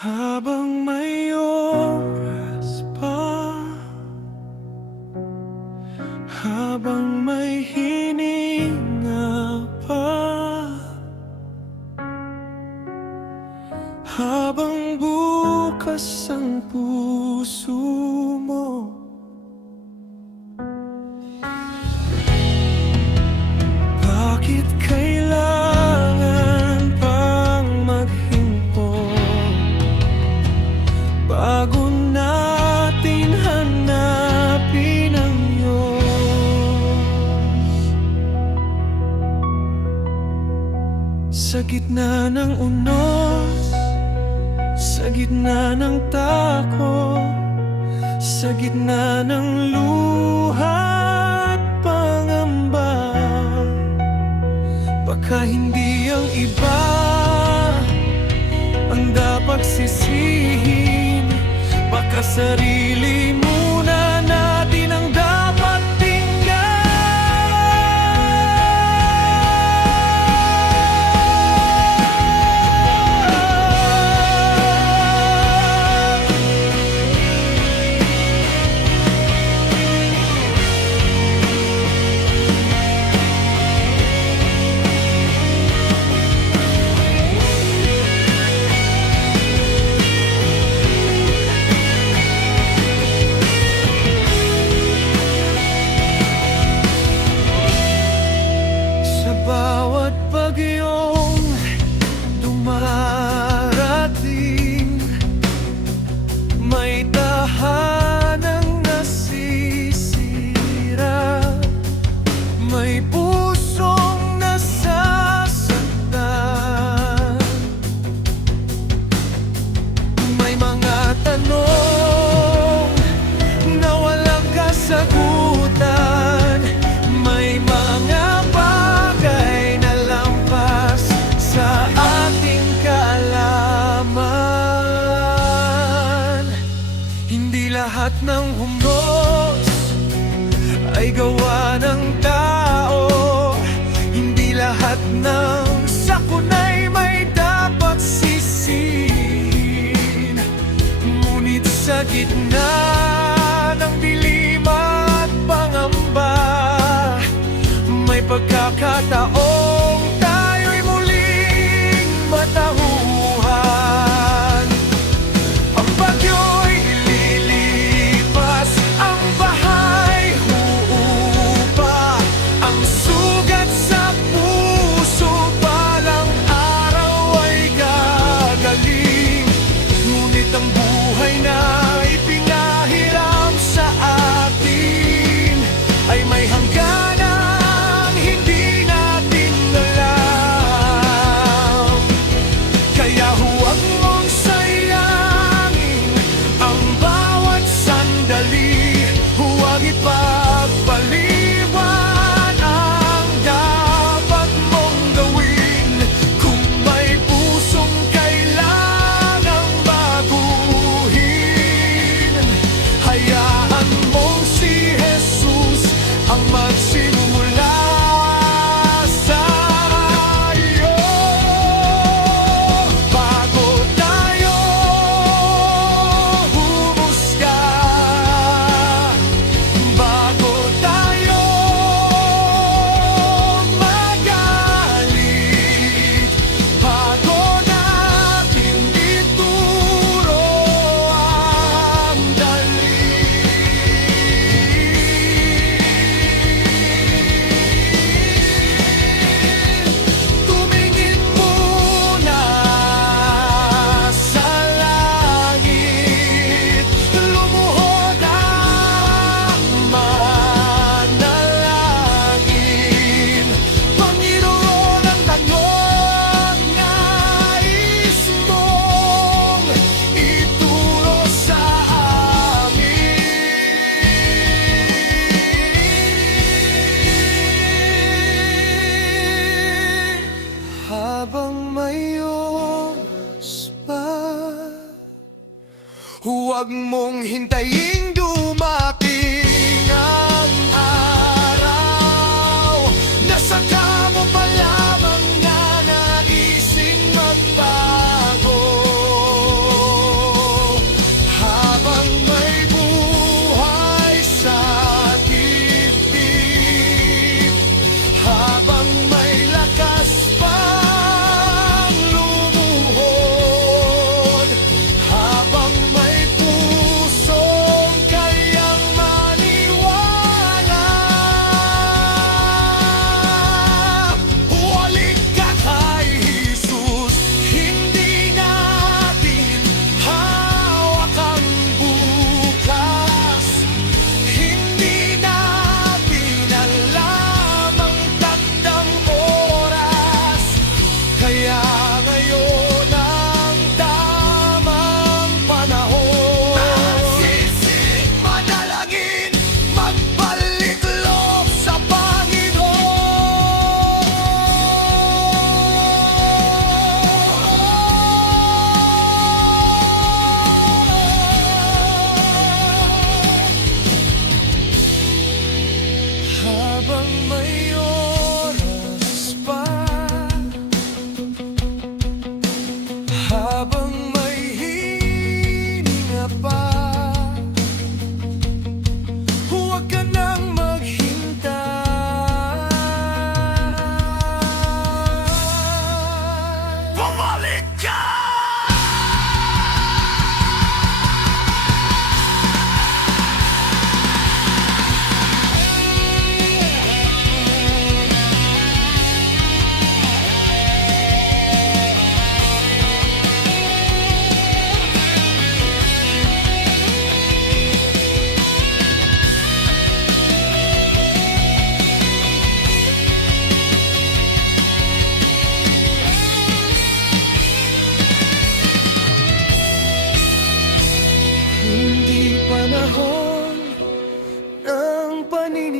Habang may oras pa, habang may hininga pa, habang bukas ang puso mo, bakit kailangan pang maghinto bago natin hanapin ang Diyos? Sa gitna ng unos, sa gitna ng takot, sa gitna ng luha at pangamba, baka hindi ang iba ang dapat sisihin, baka sarili muna natin ang dapat bawat bagyong dumarating, may tahanang nasisira, may pusong nasasaktan, may mga tanong na walang kasagutan, may mga lahat ng humnos ay gawa ng tao, hindi lahat ng sakunay may dapat sisihin. Ngunit sa gitna ng dilim at pangamba, may pagkakataong tayo'y muling matauhan. Ang bagyo'y ay may hangganan, hindi natin alam. Kaya huwag mong sayangin ang bawat sandali, huwag ipagpaliwan ang dapat mong gawin. Kung may pusong kailangang baguhin, hayaan mong si Jesus ang magsimula sa iyo. Bago tayo humusga, bago tayo magalit, bago natin ituro ang dali, tumingin muna sa langit, lumuhod ang manalangin. Panginoon, ang tanong nais mong ituro sa amin. Habang may oras pa, huwag mong hintayin dumating ang araw na saka mo pa lamang na naising magbago.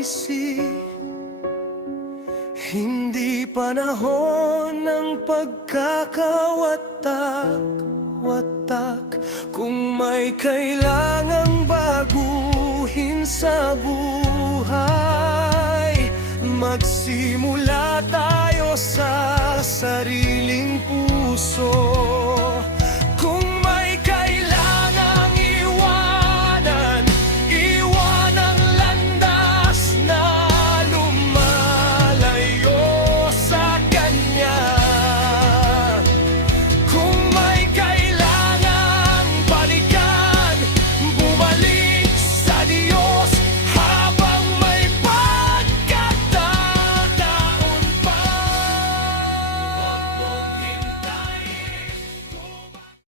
magsisi. Hindi panahon ng pagkakawatak-watak. Kung may kailangang baguhin sa buhay, magsimula tayo sa sariling puso.